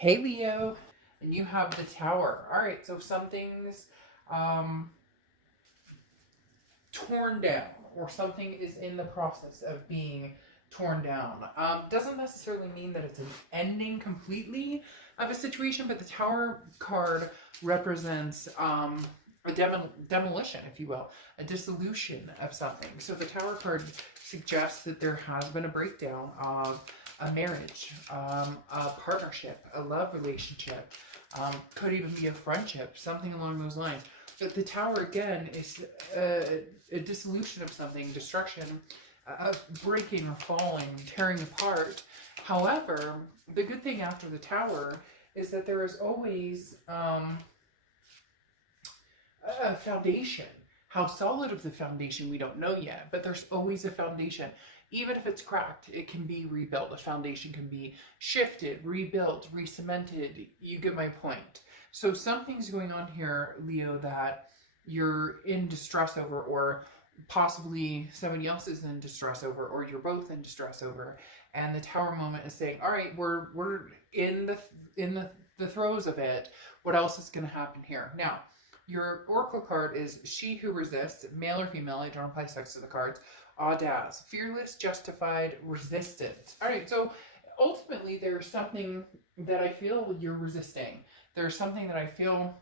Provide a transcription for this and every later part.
Hey Leo, and you have the Tower. All right, so something's um, torn down, or something is in the process of being torn down. Doesn't necessarily mean that it's an ending completely of a situation, but the Tower card represents a demolition, if you will, a dissolution of something. So the Tower card suggests that there has been a breakdown of a marriage, a partnership, a love relationship, could even be a friendship, something along those lines. But the Tower, again, is a dissolution of something, destruction, breaking or falling, tearing apart. However, the good thing after the Tower is that there is always a foundation. How solid of the foundation, we don't know yet, but there's always a foundation. Even if it's cracked, it can be rebuilt. The foundation can be shifted, rebuilt, re-cemented. You get my point. So something's going on here, Leo, that you're in distress over, or possibly somebody else is in distress over, or you're both in distress over. And the Tower moment is saying, all right, we're in the throes of it. What else is going to happen here? Now, your oracle card is She Who Resists, male or female. I don't apply sex to the cards. Audace, fearless, justified, resistant. All right, so ultimately there's something that I feel you're resisting. There's something that I feel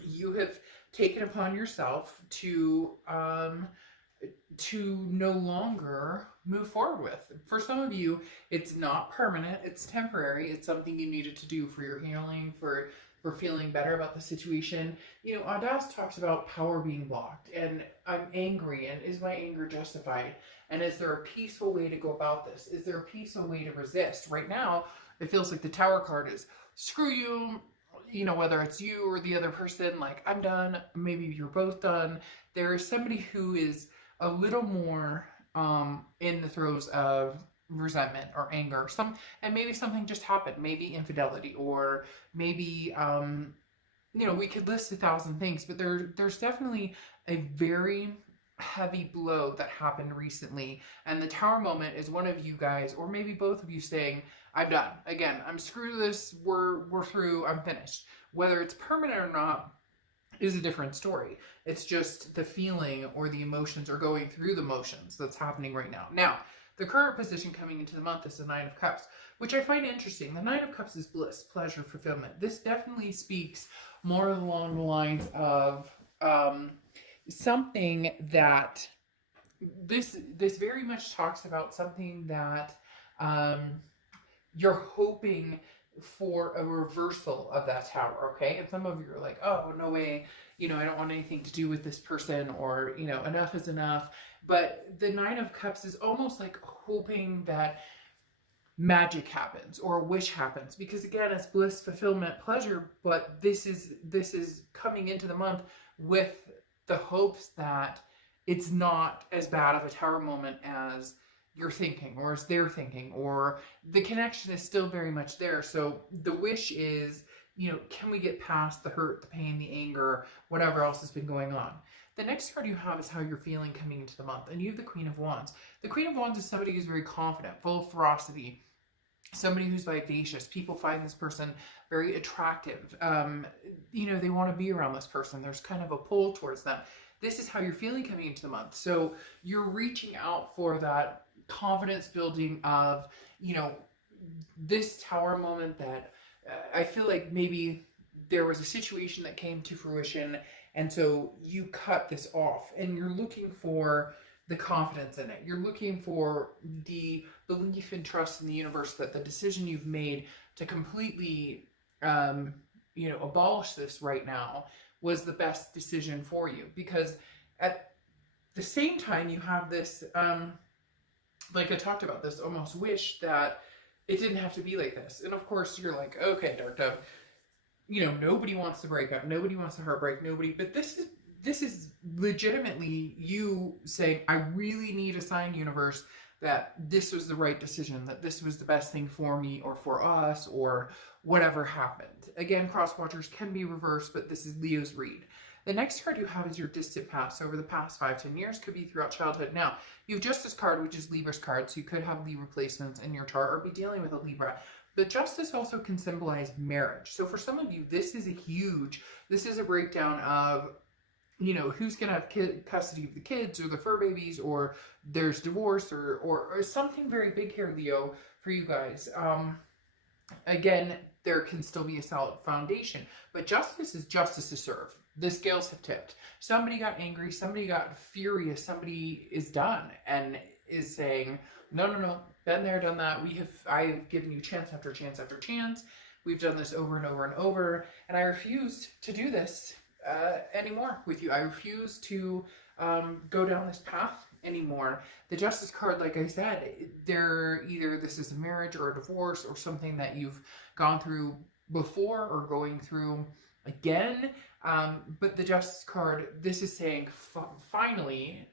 you have taken upon yourself to no longer move forward with. For some of you, it's not permanent, it's temporary. It's something you needed to do for your healing, for feeling better about the situation. You know, Audace talks about power being blocked, and I'm angry, and is my anger justified? And is there a peaceful way to go about this? Is there a peaceful way to resist? Right now, it feels like the Tower card is screw you, you know, whether it's you or the other person, like, I'm done, maybe you're both done. There is somebody who is a little more in the throes of resentment or anger, and maybe something just happened, maybe infidelity, or maybe you know, we could list 1,000 things, but there's definitely a very heavy blow that happened recently, and the Tower moment is one of you guys, or maybe both of you, saying, I'm done. Again, I'm screw this, we're through, I'm finished. Whether it's permanent or not is a different story. It's just the feeling or the emotions, or going through the motions, that's happening right now. Now, the current position coming into the month is the Nine of Cups, which I find interesting. The Nine of Cups is bliss, pleasure, fulfillment. This definitely speaks more along the lines of something that this very much talks about something that you're hoping for a reversal of that Tower, okay? And some of you are like, oh, no way, you know, I don't want anything to do with this person, or, you know, enough is enough. But the Nine of Cups is almost like hoping that magic happens, or a wish happens, because again, it's bliss, fulfillment, pleasure, but this is coming into the month with the hopes that it's not as bad of a Tower moment as you're thinking, or as they're thinking, or the connection is still very much there. So the wish is, you know, can we get past the hurt, the pain, the anger, whatever else has been going on? The next card you have is how you're feeling coming into the month, and you have the Queen of Wands. The Queen of Wands is somebody who's very confident, full of ferocity, somebody who's vivacious. People find this person very attractive. You know, they want to be around this person. There's kind of a pull towards them. This is how you're feeling coming into the month. So you're reaching out for that confidence building of, you know, this Tower moment that I feel like maybe there was a situation that came to fruition, and so you cut this off, and you're looking for the confidence in it. You're looking for the belief and trust in the universe that the decision you've made to completely, you know, abolish this right now was the best decision for you. Because at the same time, you have this, like I talked about, this almost wish that it didn't have to be like this. And of course, you're like, okay, Dark Dove, you know, nobody wants to break up, nobody wants to heartbreak, nobody. But this is legitimately you saying, I really need a sign, universe, that this was the right decision, that this was the best thing for me or for us, or whatever happened. Again, cross watchers can be reversed, but this is Leo's read. The next card you have is your distant past. Over the past 5-10 years, could be throughout childhood. Now, you have Justice card, which is Libra's card, so you could have Libra placements in your chart, or be dealing with a Libra. The Justice also can symbolize marriage. So for some of you, this is a breakdown of, you know, who's going to have custody of the kids or the fur babies, or there's divorce, or something very big here, Leo, for you guys. Again, there can still be a solid foundation, but justice is justice to serve. The scales have tipped. Somebody got angry, somebody got furious, somebody is done and is saying, no, no, no, been there, done that. I've given you chance after chance after chance. We've done this over and over and over, and I refuse to do this anymore with you. I refuse to go down this path anymore. The Justice card, like I said, either this is a marriage or a divorce or something that you've gone through before or going through again. But the Justice card, this is saying finally,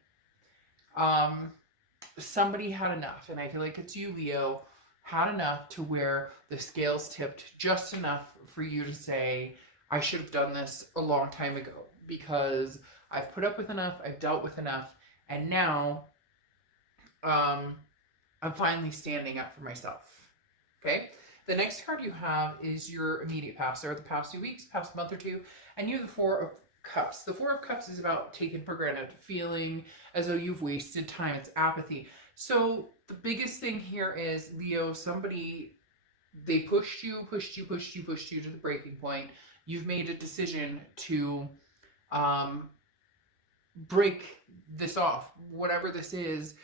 somebody had enough, and I feel like it's you, Leo, had enough to where the scales tipped just enough for you to say, I should have done this a long time ago, because I've put up with enough, I've dealt with enough, and now I'm finally standing up for myself. Okay? The next card you have is your immediate past, or the past 2 weeks, past month or two, and you have the Four of Cups. The Four of Cups is about taken for granted, feeling as though you've wasted time. It's apathy. So the biggest thing here is, Leo, they pushed you to the breaking point. You've made a decision to break this off, whatever this is,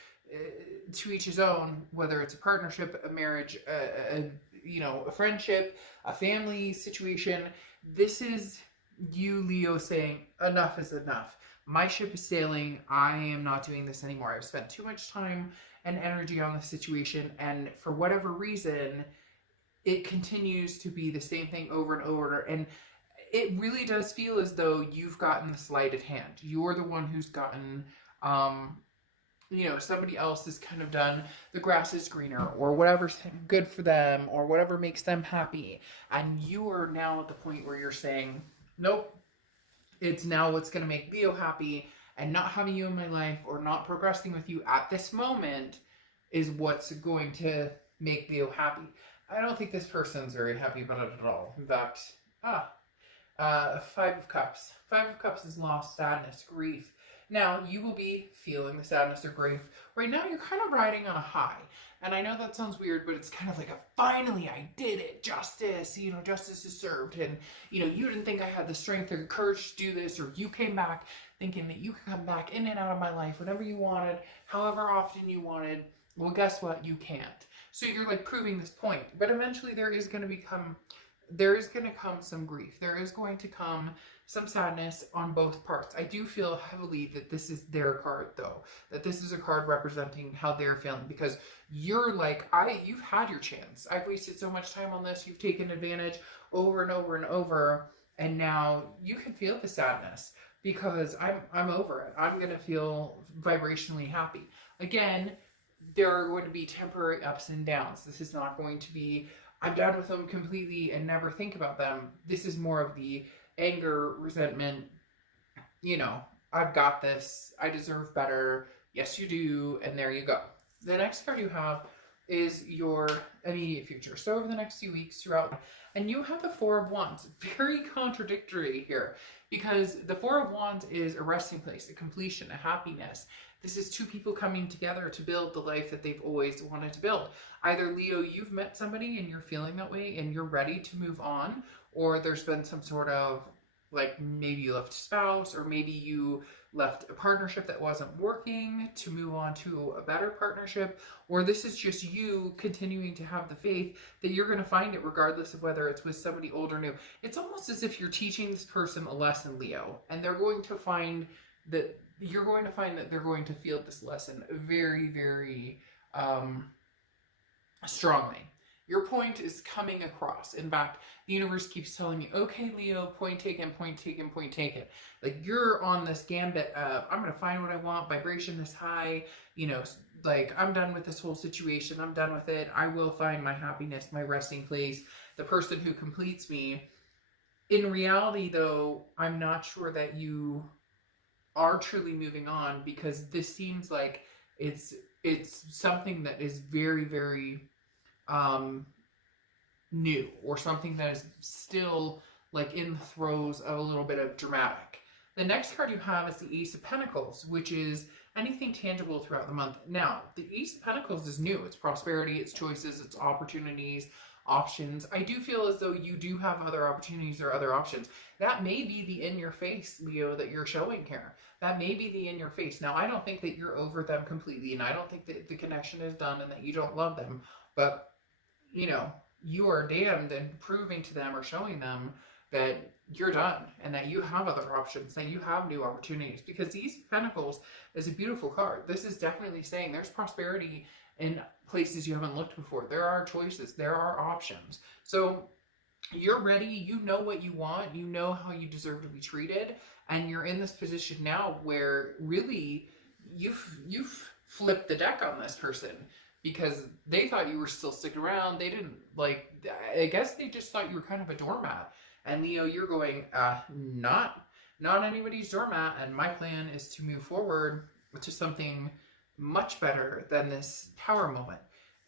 to each his own, whether it's a partnership, a marriage, a friendship, a family situation. This is you, Leo, saying enough is enough. My ship is sailing. I am not doing this anymore. I've spent too much time and energy on this situation, and for whatever reason, it continues to be the same thing over and over. And it really does feel as though you've gotten the slighted hand. You're the one who's gotten, somebody else has kind of done the grass is greener, or whatever's good for them, or whatever makes them happy. And you are now at the point where you're saying, nope, it's now what's going to make Leo happy, and not having you in my life or not progressing with you at this moment is what's going to make Leo happy. I don't think this person's very happy about it at all. In fact, Five of Cups. Five of Cups is loss, sadness, grief. Now, you will be feeling the sadness or grief. Right now, you're kind of riding on a high. And I know that sounds weird, but it's kind of like finally, I did it. Justice, justice is served. And, you didn't think I had the strength or the courage to do this, or you came back thinking that you could come back in and out of my life whenever you wanted, however often you wanted. Well, guess what? You can't. So you're like proving this point. But eventually there is going to come some grief. There is going to come some sadness on both parts. I do feel heavily that this is their card, though. That this is a card representing how they're feeling. Because you're like, you've had your chance. I've wasted so much time on this. You've taken advantage over and over and over. And now you can feel the sadness. Because I'm over it. I'm going to feel vibrationally happy. Again, there are going to be temporary ups and downs. This is not going to be, I'm done with them completely and never think about them. This is more of the anger, resentment, I've got this, I deserve better, yes you do, and there you go. The next card you have is your immediate future. So over the next few weeks throughout, and you have the Four of Wands. Very contradictory here, because the Four of Wands is a resting place, a completion, a happiness. This is two people coming together to build the life that they've always wanted to build. Either, Leo, you've met somebody and you're feeling that way and you're ready to move on, or there's been some sort of, maybe you left a spouse, or maybe you left a partnership that wasn't working to move on to a better partnership, or this is just you continuing to have the faith that you're going to find it regardless of whether it's with somebody old or new. It's almost as if you're teaching this person a lesson, Leo, and they're going to find that you're going to find that they're going to feel this lesson very, very strongly. Your point is coming across. In fact, the universe keeps telling me, okay, Leo, point taken, point taken, point taken. Like, you're on this gambit of, I'm going to find what I want, vibration this high, I'm done with this whole situation. I'm done with it. I will find my happiness, my resting place, the person who completes me. In reality, though, I'm not sure that you are truly moving on, because this seems like it's something that is very, very new or something that is still like in the throes of a little bit of dramatic. The next card you have is the Ace of Pentacles, which is anything tangible throughout the month. Now, the Ace of Pentacles is new. It's prosperity, it's choices, it's opportunities, options. I do feel as though you do have other opportunities or other options. That may be the in your face, Leo, that you're showing here. That may be the in your face. Now, I don't think that you're over them completely, and I don't think that the connection is done and that you don't love them. But, you know, you are damned and proving to them or showing them that you're done and that you have other options, that you have new opportunities, because these Pentacles is a beautiful card. This is definitely saying there's prosperity in places you haven't looked before. There are choices, there are options. So you're ready, you know what you want, you know how you deserve to be treated, and you're in this position now where really you've flipped the deck on this person, because they thought you were still sticking around. They didn't, like, I guess they just thought you were kind of a doormat. And Leo, you're going, not anybody's doormat, and my plan is to move forward to something much better than this Tower moment.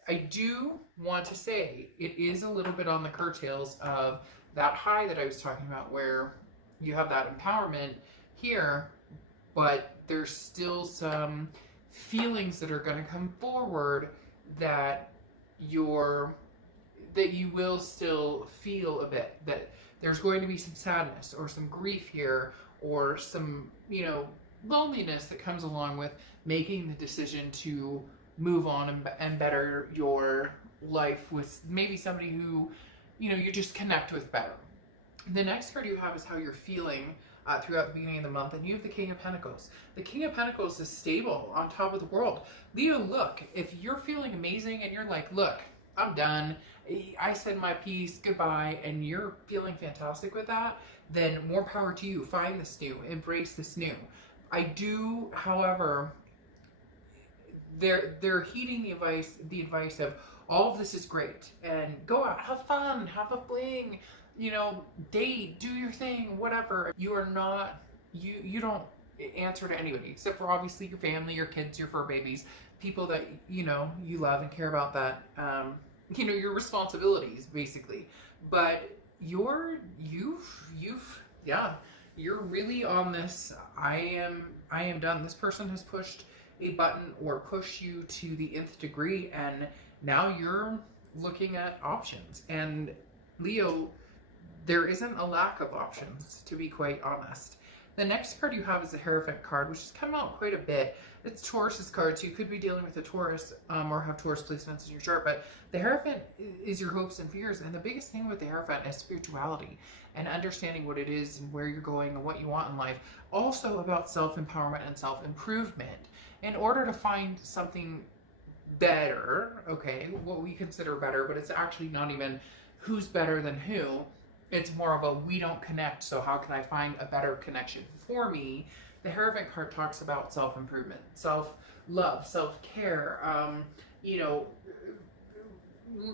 I do want to say it is a little bit on the curtails of that high that I was talking about, where you have that empowerment here, but there's still some feelings that are going to come forward that you will still feel a bit, that there's going to be some sadness or some grief here, or some, you know, loneliness that comes along with making the decision to move on and better your life with maybe somebody who, you know, you just connect with better. The next card you have is how you're feeling throughout the beginning of the month, and you have the King of Pentacles. The King of Pentacles is stable, on top of the world. Leo, look, if you're feeling amazing and you're like, look, I'm done, I said my piece, goodbye, and you're feeling fantastic with that, then more power to you. Find this new, embrace this new. I do, however, they're heeding the advice of all of this is great, and go out, have fun, have a fling, you know, date, do your thing, whatever. You are not, you don't answer to anybody except for obviously your family, your kids, your fur babies, people that, you know, you love and care about, that, you know, your responsibilities basically. But you're really on this, I am done. This person has pushed a button or pushed you to the nth degree, and now you're looking at options. And Leo, there isn't a lack of options, to be quite honest. The next card you have is the Hierophant card, which has come out quite a bit. It's Taurus's card, so you could be dealing with a Taurus or have Taurus placements in your chart. But the Hierophant is your hopes and fears. And the biggest thing with the Hierophant is spirituality and understanding what it is and where you're going and what you want in life. Also about self-empowerment and self-improvement. In order to find something better, okay, what we consider better, but it's actually not even who's better than who. It's more of a we don't connect, so how can I find a better connection for me? The Hierophant card talks about self-improvement, self-love, self-care, you know,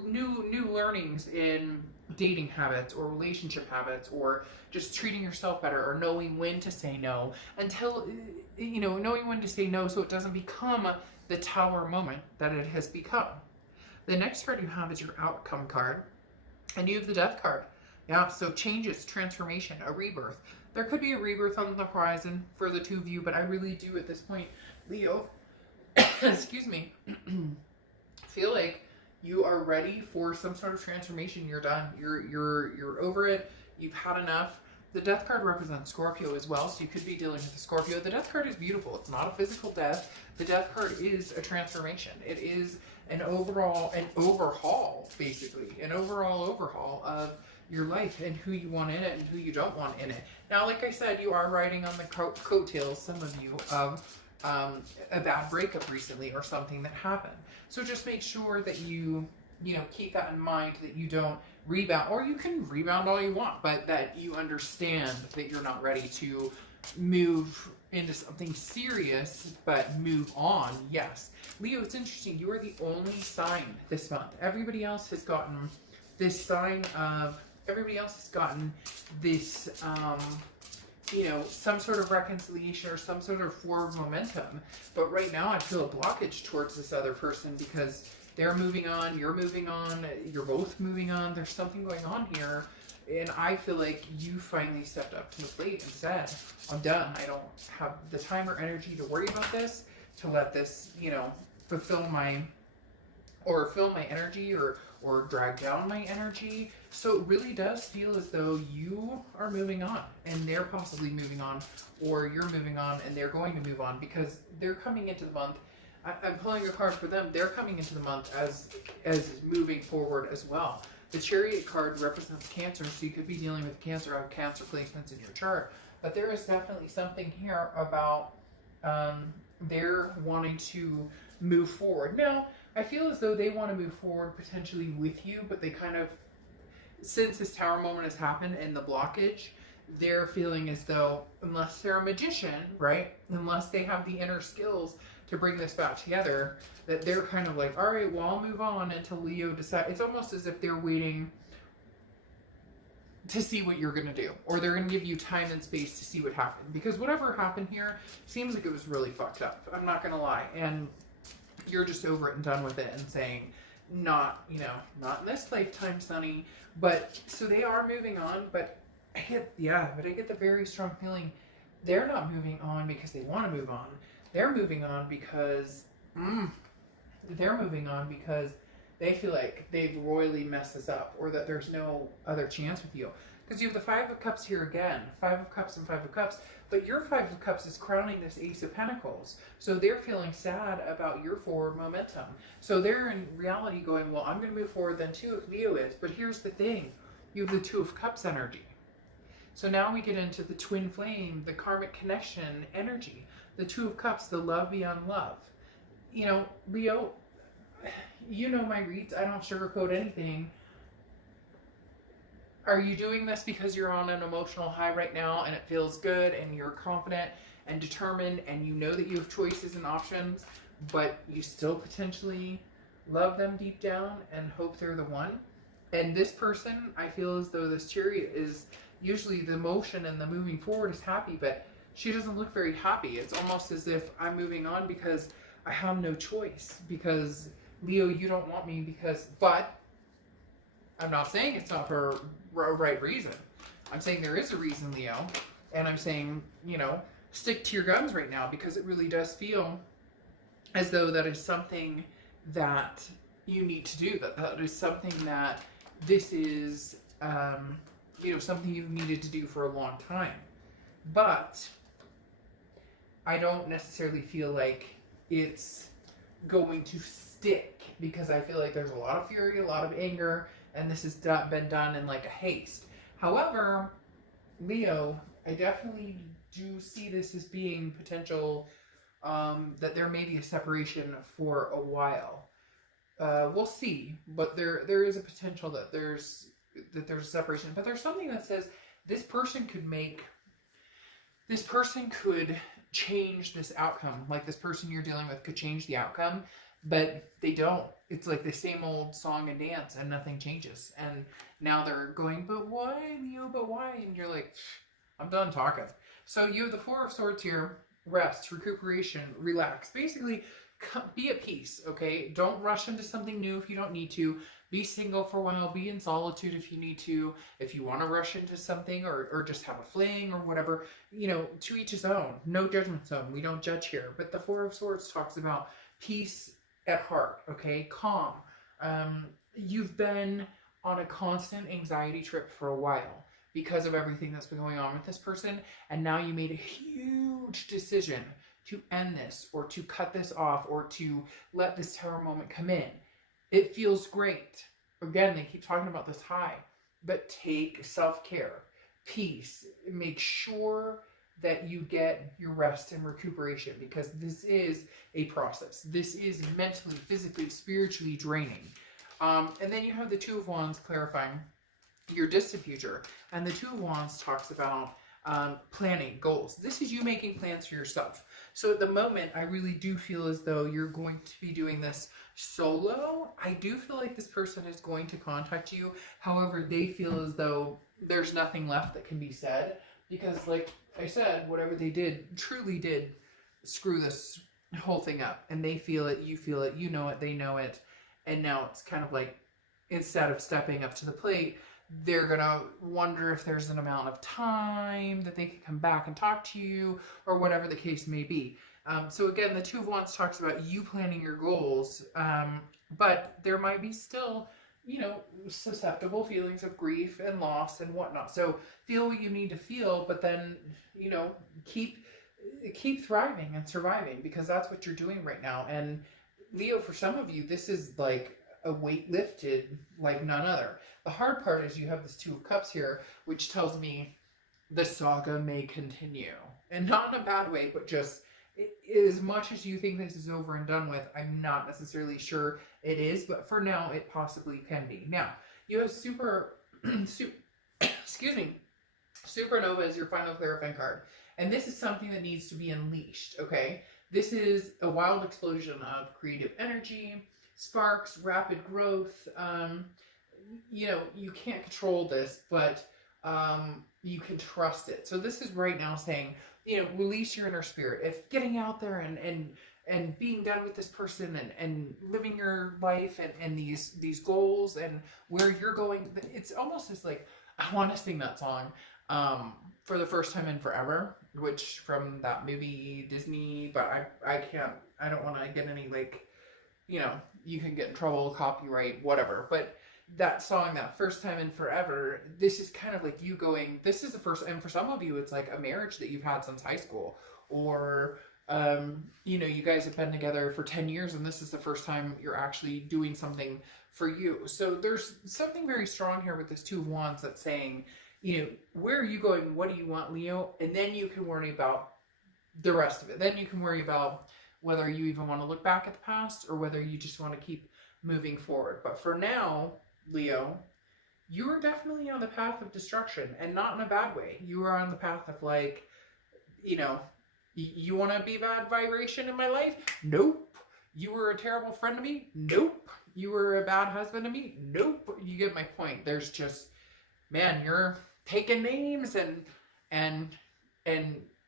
new learnings in dating habits or relationship habits, or just treating yourself better, or knowing when to say no, until, you know, knowing when to say no so it doesn't become the Tower moment that it has become. The next card you have is your Outcome card, and you have the Death card. Yeah, so changes, transformation, a rebirth. There could be a rebirth on the horizon for the two of you, but I really do at this point, Leo, excuse me, feel like you are ready for some sort of transformation. You're done. You're over it. You've had enough. The Death card represents Scorpio as well, so you could be dealing with a Scorpio. The Death card is beautiful. It's not a physical death. The Death card is a transformation. It is an overhaul, basically. An overall overhaul of your life and who you want in it and who you don't want in it. Now, like I said, you are riding on the coattails, some of you, of a bad breakup recently or something that happened. So just make sure that you keep that in mind, that you don't rebound, or you can rebound all you want, but that you understand that you're not ready to move into something serious, but move on. Yes. Leo, it's interesting. You are the only sign this month. Everybody else has gotten this sign of, everybody else has gotten this, some sort of reconciliation or some sort of forward momentum. But right now I feel a blockage towards this other person because They're moving on, you're moving on, you're both moving on. There's something going on here. And I feel like you finally stepped up to the plate and said, I'm done. I don't have the time or energy to worry about this, to let this, you know, fill my energy or drag down my energy. So it really does feel as though you are moving on and they're possibly moving on, or you're moving on and they're going to move on, because they're coming into the month. I'm pulling a card for them. They're coming into the month as moving forward as well. The Chariot card represents Cancer, so you could be dealing with Cancer, have Cancer placements in your chart. But there is definitely something here about they're wanting to move forward. Now, I feel as though they want to move forward potentially with you, but they kind of, since this Tower moment has happened and the blockage, they're feeling as though, unless they're a magician, right? Unless they have the inner skills to bring this back together, that they're kind of like, all right, well, I'll move on until Leo decides. It's almost as if they're waiting to see what you're going to do, or they're going to give you time and space to see what happened, because whatever happened here seems like it was really fucked up. I'm not going to lie. And you're just over it and done with it and saying, not, you know, not in this lifetime, Sonny. But so they are moving on, but I get the very strong feeling they're not moving on because they want to move on. They're moving on because they feel like they've royally messed this up, or that there's no other chance with you. Because you have the Five of Cups here again, Five of Cups and Five of Cups, but your Five of Cups is crowning this Ace of Pentacles. So they're feeling sad about your forward momentum. So they're in reality going, well, I'm going to move forward then too if Leo is. But here's the thing, you have the Two of Cups energy. So now we get into the twin flame, the karmic connection energy. The Two of Cups, the love beyond love. You know, Leo, you know my reads. I don't sugarcoat anything. Are you doing this because you're on an emotional high right now and it feels good and you're confident and determined and you know that you have choices and options, but you still potentially love them deep down and hope they're the one? And this person, I feel as though this Chariot is usually the motion and the moving forward is happy, but she doesn't look very happy. It's almost as if I'm moving on because I have no choice, because Leo, you don't want me because, but I'm not saying it's not for a right reason. I'm saying there is a reason, Leo. And I'm saying, you know, stick to your guns right now, because it really does feel as though that is something that you need to do. That is something that this is, you know, something you've needed to do for a long time. But I don't necessarily feel like it's going to stick, because I feel like there's a lot of fury, a lot of anger, and this has been done in like a haste. However, Leo, I definitely do see this as being potential, that there may be a separation for a while. We'll see, but there is a potential that there's a separation. But there's something that says this person could change this outcome. Like, this person you're dealing with could change the outcome, but they don't. It's like the same old song and dance and nothing changes. And now they're going, but why, Leo, but why? And you're like, I'm done talking. So you have the Four of Swords here. Rest, recuperation, relax. Basically, be at peace, okay? Don't rush into something new if you don't need to. Be single for a while. Be in solitude if you need to. If you want to rush into something or just have a fling or whatever, you know, to each his own. No judgment zone. We don't judge here. But the Four of Swords talks about peace at heart, okay? Calm. You've been on a constant anxiety trip for a while because of everything that's been going on with this person, and now you made a huge decision to end this, or to cut this off, or to let this Tower moment come in. It feels great. Again, they keep talking about this high, but take self-care, peace, make sure that you get your rest and recuperation, because this is a process. This is mentally, physically, spiritually draining. And then you have the Two of Wands clarifying your distant future. And the Two of Wands talks about planning, goals. This is you making plans for yourself. So at the moment, I really do feel as though you're going to be doing this solo. I do feel like this person is going to contact you. However, they feel as though there's nothing left that can be said, because like I said, whatever they did truly did screw this whole thing up, and they feel it, you know it, they know it, And now it's kind of like, instead of stepping up to the plate, they're going to wonder if there's an amount of time that they can come back and talk to you, or whatever the case may be. So again, the Two of Wands talks about you planning your goals, but there might be still, you know, susceptible feelings of grief and loss and whatnot. So feel what you need to feel, but then, you know, keep thriving and surviving, because that's what you're doing right now. And Leo, for some of you, this is like a weight lifted like none other. The hard part is you have this Two of Cups here, which tells me the saga may continue, and not in a bad way, but just as much as you think this is over and done with, I'm not necessarily sure it is, but for now it possibly can be. Now you have excuse me, Supernova is your final clarifying card, and this is something that needs to be unleashed. Okay, this is a wild explosion of creative energy, sparks, rapid growth. You know, you can't control this, but you can trust it. So this is right now saying, you know, release your inner spirit. If getting out there and being done with this person and living your life and these goals and where you're going, it's almost as like, I want to sing that song For the First Time in Forever, which from that movie Disney, but I don't want to get any, like, you know, you can get in trouble, copyright, whatever. But that song, that First Time in Forever, this is kind of like you going, this is the first, and for some of you, it's like a marriage that you've had since high school, or, you know, you guys have been together for 10 years and this is the first time you're actually doing something for you. So there's something very strong here with this Two of Wands that's saying, you know, where are you going? What do you want, Leo? And then you can worry about the rest of it. Then you can worry about whether you even want to look back at the past or whether you just want to keep moving forward. But for now, Leo, you are definitely on the path of destruction, and not in a bad way. You are on the path of, like, you know, you want to be bad vibration in my life? Nope. You were a terrible friend to me? Nope. You were a bad husband to me? Nope. You get my point. There's just, man, you're taking names and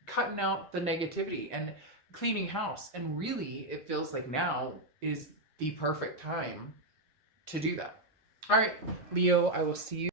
cutting out the negativity and cleaning house. And really, it feels like now is the perfect time to do that. All right, Leo, I will see you.